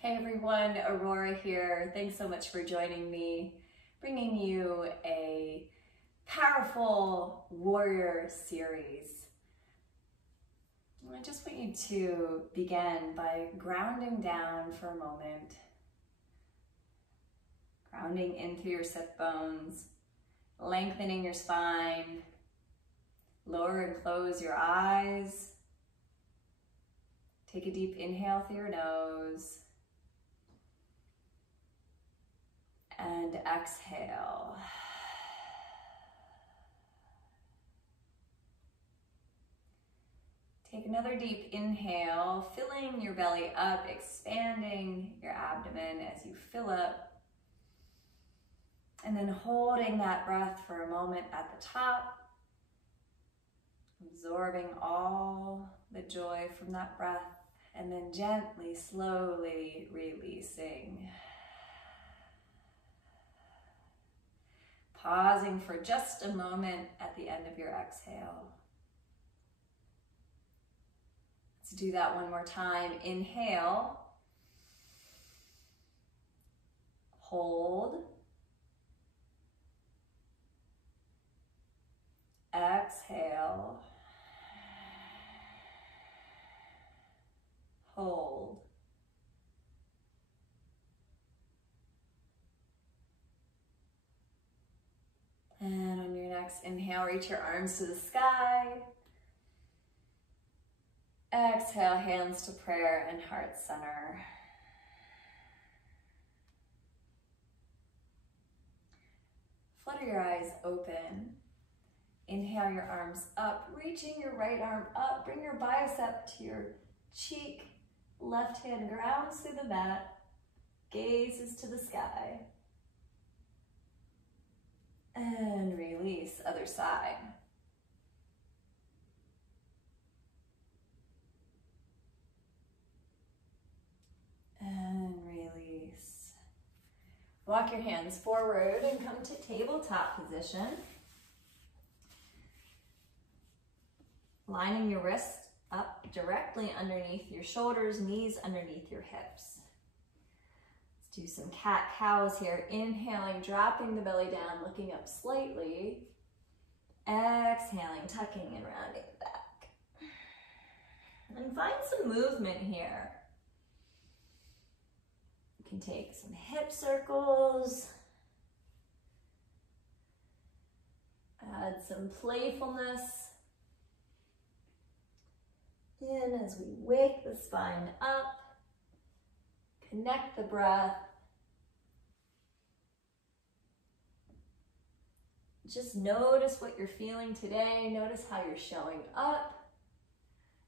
Hey everyone, Aurora here. Thanks so much for joining me, bringing you a powerful warrior series. I just want you to begin by grounding down for a moment, grounding in through your sit bones, lengthening your spine, lower and close your eyes. Take a deep inhale through your nose. And exhale. Take another deep inhale, filling your belly up, expanding your abdomen as you fill up. And then holding that breath for a moment at the top, absorbing all the joy from that breath, and then gently, slowly releasing. Pausing for just a moment at the end of your exhale. Let's do that one more time. Inhale. Hold. Exhale. Hold. And on your next inhale, reach your arms to the sky. Exhale, hands to prayer and heart center. Flutter your eyes open. Inhale your arms up, reaching your right arm up. Bring your bicep to your cheek. Left hand grounds through the mat. Gazes to the sky. And release, other side. And release. Walk your hands forward and come to tabletop position. Lining your wrists up directly underneath your shoulders, knees underneath your hips. Do some cat-cows here. Inhaling, dropping the belly down, looking up slightly. Exhaling, tucking and rounding back. And find some movement here. You can take some hip circles. Add some playfulness in as we wake the spine up. Connect the breath. Just notice what you're feeling today. Notice how you're showing up,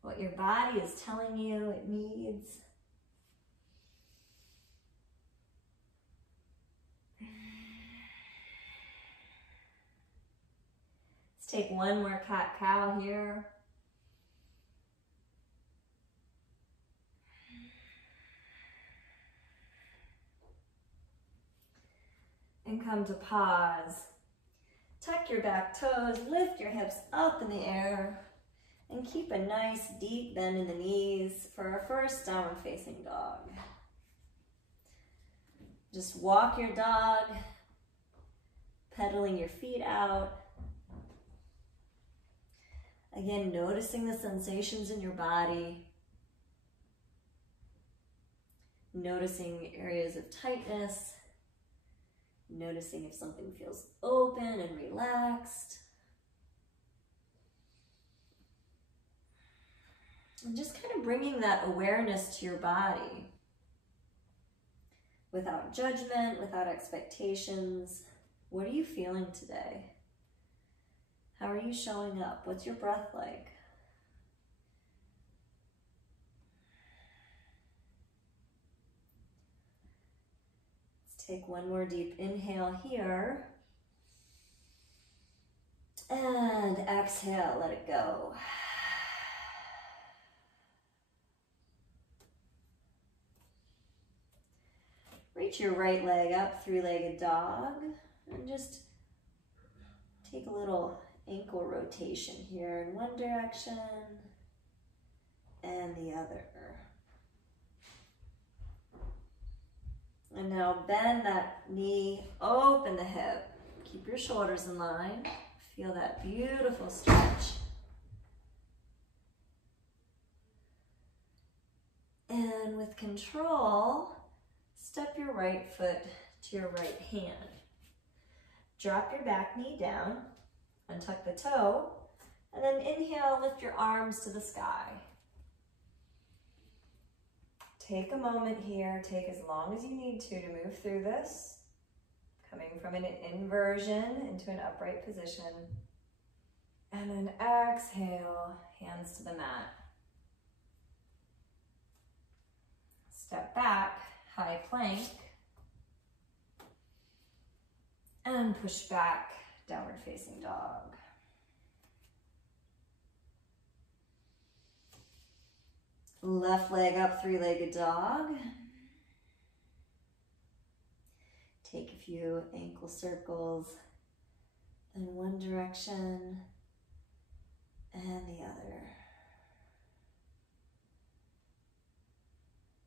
what your body is telling you it needs. Let's take one more cat-cow here. And come to pause. Tuck your back toes, lift your hips up in the air, and keep a nice deep bend in the knees for our first downward facing dog. Just walk your dog, pedaling your feet out. Again, noticing the sensations in your body, noticing areas of tightness, noticing if something feels open and relaxed. And just kind of bringing that awareness to your body without judgment, without expectations. What are you feeling today? How are you showing up? What's your breath like? Take one more deep inhale here. And exhale, let it go. Reach your right leg up, three-legged dog, and just take a little ankle rotation here in one direction and the other. And now bend that knee, open the hip. Keep your shoulders in line. Feel that beautiful stretch. And with control, step your right foot to your right hand. Drop your back knee down, untuck the toe, and then inhale, lift your arms to the sky. Take a moment here, take as long as you need to move through this, coming from an inversion into an upright position. And then exhale, hands to the mat. Step back, high plank. And push back, downward facing dog. Left leg up, three-legged dog. Take a few ankle circles in one direction and the other.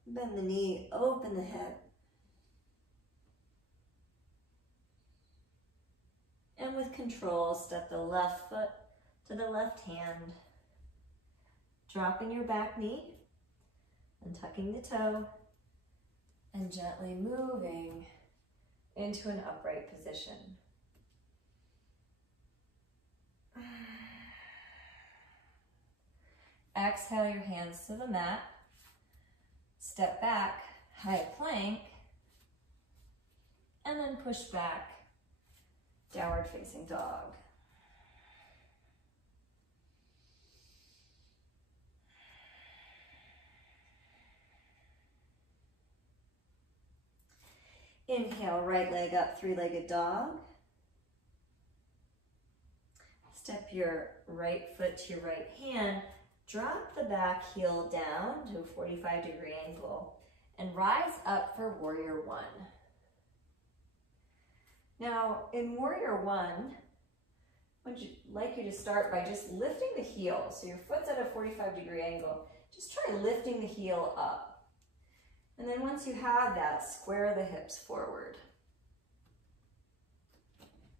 Bend the knee, open the hip. And with control, step the left foot to the left hand. Dropping your back knee, and tucking the toe, and gently moving into an upright position. Exhale your hands to the mat. Step back, high plank, and then push back, downward facing dog. Inhale, right leg up, three-legged dog. Step your right foot to your right hand. Drop the back heel down to a 45-degree angle and rise up for Warrior One. Now, in Warrior One, I'd like you to start by just lifting the heel. So your foot's at a 45-degree angle. Just try lifting the heel up. And then once you have that, square the hips forward.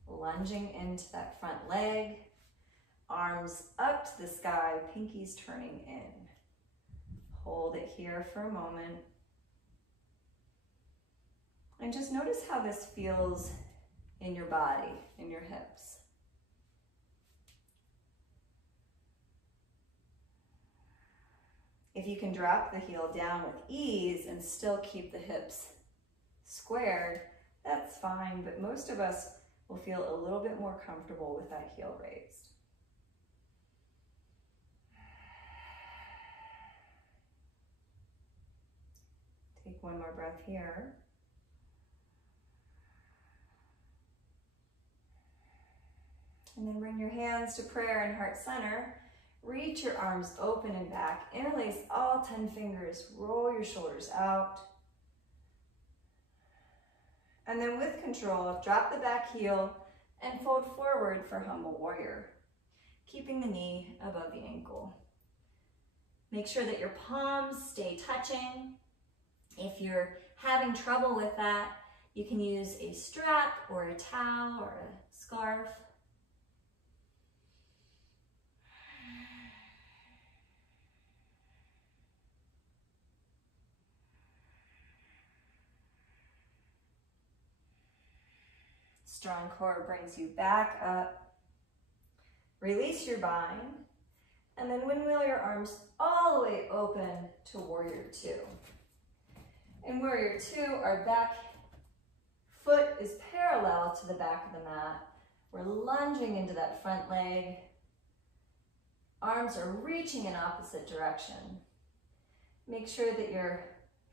Lunging into that front leg. Arms up to the sky, pinkies turning in. Hold it here for a moment. And just notice how this feels in your body, in your hips. If you can drop the heel down with ease and still keep the hips squared, that's fine, but most of us will feel a little bit more comfortable with that heel raised. Take one more breath here. And then bring your hands to prayer and heart center. Reach your arms open and back. Interlace all 10 fingers. Roll your shoulders out. And then with control, drop the back heel and fold forward for Humble Warrior, keeping the knee above the ankle. Make sure that your palms stay touching. If you're having trouble with that, you can use a strap or a towel or a scarf. Strong core brings you back up. Release your bind, and then windmill your arms all the way open to Warrior Two. In Warrior Two, our back foot is parallel to the back of the mat. We're lunging into that front leg. Arms are reaching in opposite direction. Make sure that your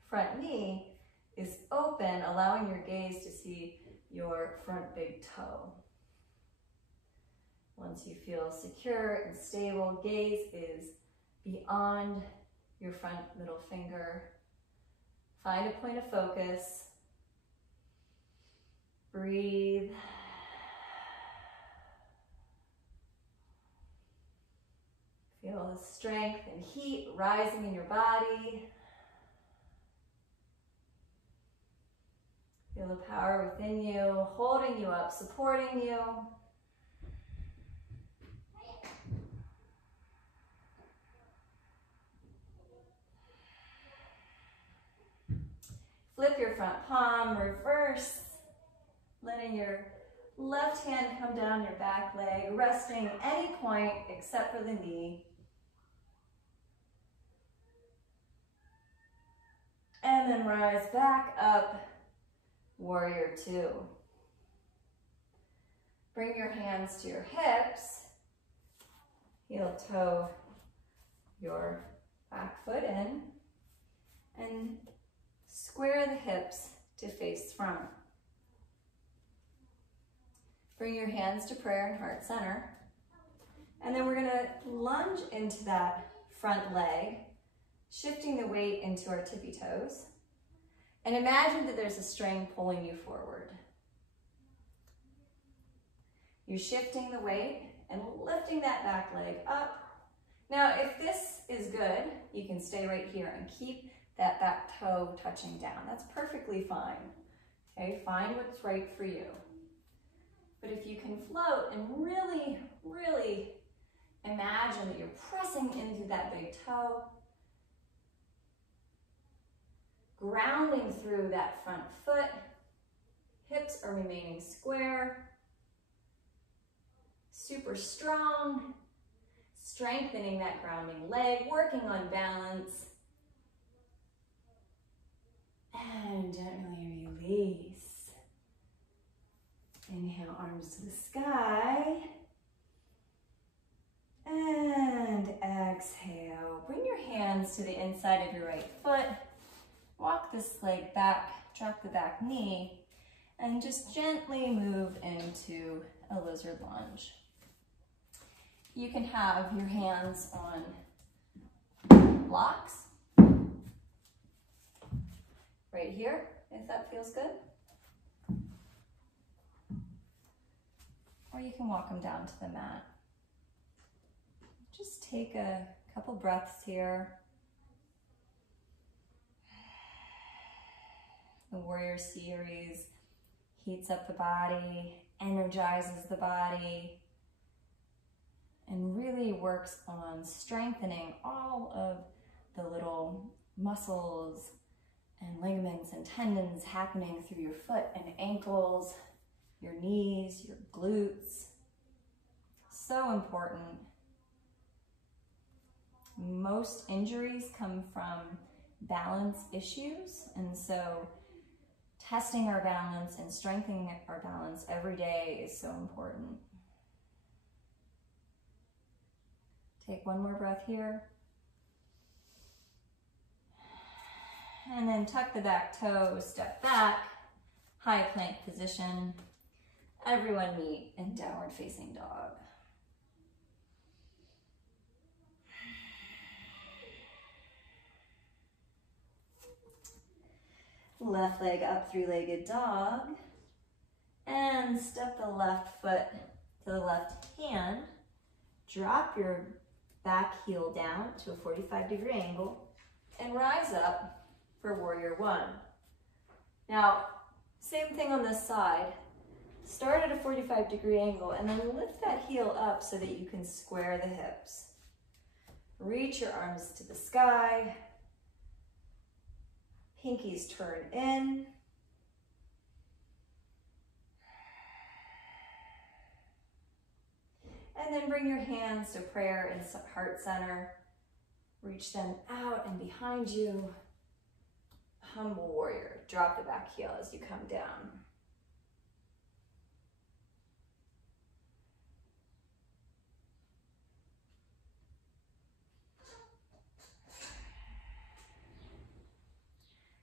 front knee is open, allowing your gaze to see your front big toe. Once you feel secure and stable, gaze is beyond your front middle finger. Find a point of focus. Breathe. Feel the strength and heat rising in your body. Feel the power within you, holding you up, supporting you. Flip your front palm, reverse, letting your left hand come down your back leg, resting any point except for the knee. And then rise back up, warrior two. Bring your hands to your hips, heel toe your back foot in, and square the hips to face front. Bring your hands to prayer and heart center. And then we're gonna lunge into that front leg, shifting the weight into our tippy toes. And imagine that there's a string pulling you forward. You're shifting the weight and lifting that back leg up. Now, if this is good, you can stay right here and keep that back toe touching down. That's perfectly fine. Okay, find what's right for you. But if you can float and really, really imagine that you're pressing into that big toe, grounding through that front foot, hips are remaining square, super strong, strengthening that grounding leg, working on balance, and gently release. Inhale, arms to the sky. And exhale. Bring your hands to the inside of your right foot. Walk this leg back, drop the back knee, and just gently move into a lizard lunge. You can have your hands on blocks right here, if that feels good. Or you can walk them down to the mat. Just take a couple breaths here. The Warrior Series heats up the body, energizes the body, and really works on strengthening all of the little muscles and ligaments and tendons happening through your foot and ankles, your knees, your glutes. So important. Most injuries come from balance issues, and so testing our balance and strengthening our balance every day is so important. Take one more breath here. And then tuck the back toe, step back, high plank position. Everyone meet in downward facing dog. Left leg up, three-legged dog. And step the left foot to the left hand. Drop your back heel down to a 45-degree angle and rise up for warrior one. Now, same thing on this side. Start at a 45-degree angle and then lift that heel up so that you can square the hips. Reach your arms to the sky. Pinkies turn in. And then bring your hands to prayer and heart center. Reach them out and behind you. Humble warrior. Drop the back heel as you come down.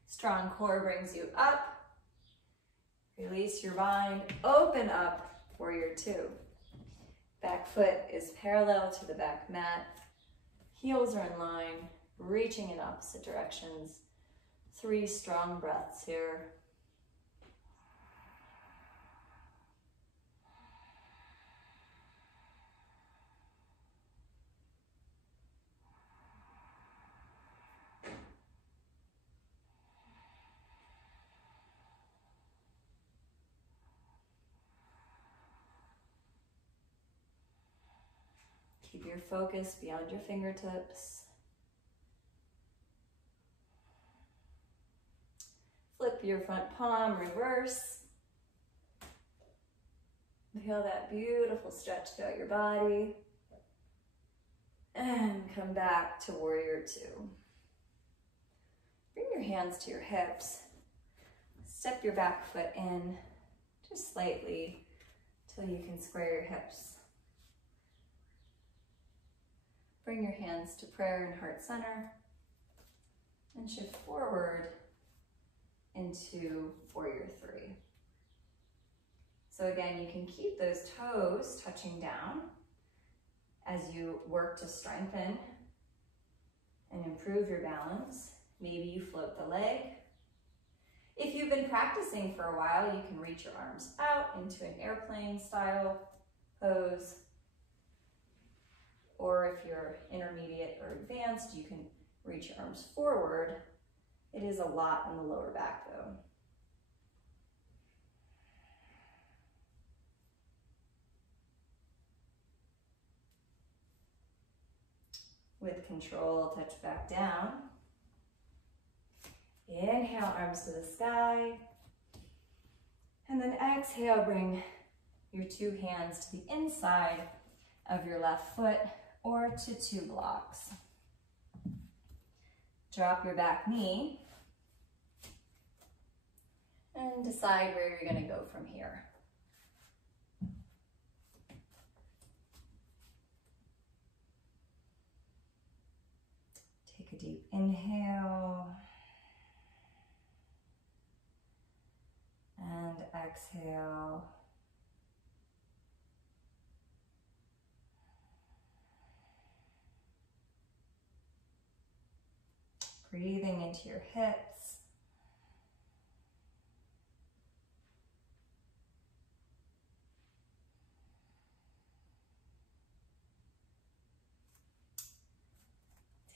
Strong core brings you up. Release your mind. Open up, warrior two. Back foot is parallel to the back mat. Heels are in line, reaching in opposite directions. 3 strong breaths here. Keep your focus beyond your fingertips. Flip your front palm, reverse. Feel that beautiful stretch throughout your body. And come back to warrior two. Bring your hands to your hips. Step your back foot in just slightly till you can square your hips. Bring your hands to prayer and heart center and shift forward into warrior three. So again, you can keep those toes touching down as you work to strengthen and improve your balance. Maybe you float the leg. If you've been practicing for a while, you can reach your arms out into an airplane style pose. Or if you're intermediate or advanced, you can reach your arms forward. It is a lot in the lower back though. With control, touch back down. Inhale, arms to the sky. And then exhale, bring your two hands to the inside of your left foot or to two blocks. Drop your back knee and decide where you're going to go from here. Take a deep inhale and exhale. Breathing into your hips.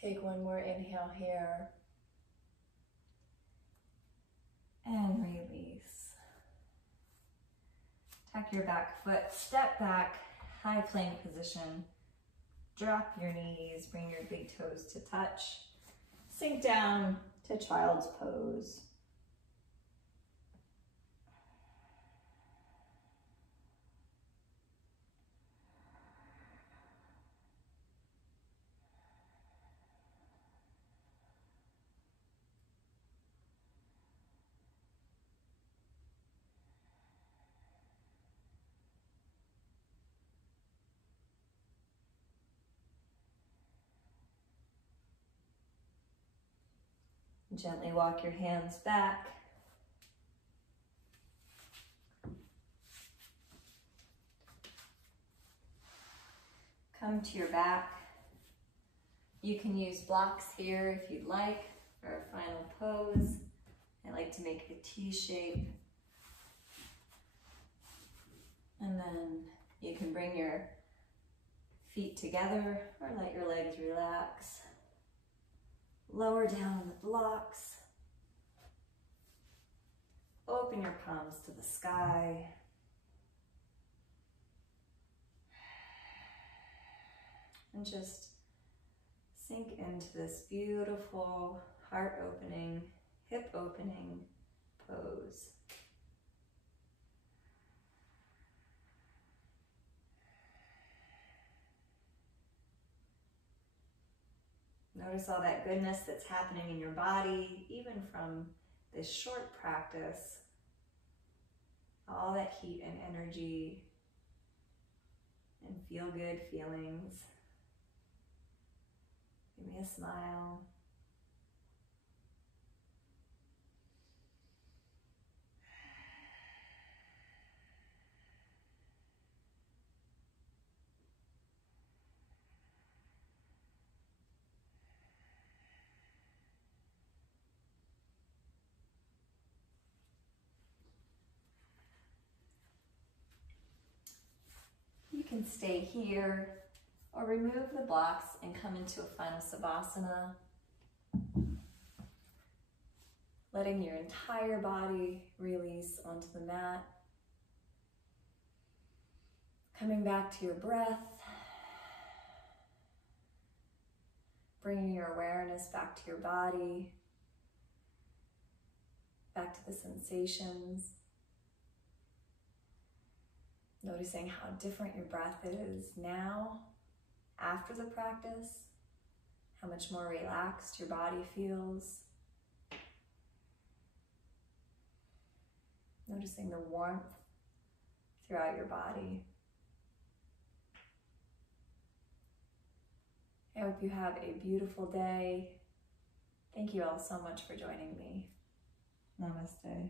Take one more inhale here. And release. Tuck your back foot, step back, high plank position. Drop your knees, bring your big toes to touch. Sink down to child's pose. Gently walk your hands back. Come to your back. You can use blocks here if you'd like for a final pose. I like to make a T shape. And then you can bring your feet together or let your legs relax. Lower down the blocks. Open your palms to the sky. And just sink into this beautiful heart opening, hip opening pose. Notice all that goodness that's happening in your body, even from this short practice. All that heat and energy and feel-good feelings. Give me a smile. You can stay here or remove the blocks and come into a final Savasana. Letting your entire body release onto the mat. Coming back to your breath. bringing your awareness back to your body, back to the sensations. Noticing how different your breath is now, after the practice, how much more relaxed your body feels. Noticing the warmth throughout your body. I hope you have a beautiful day. Thank you all so much for joining me. Namaste.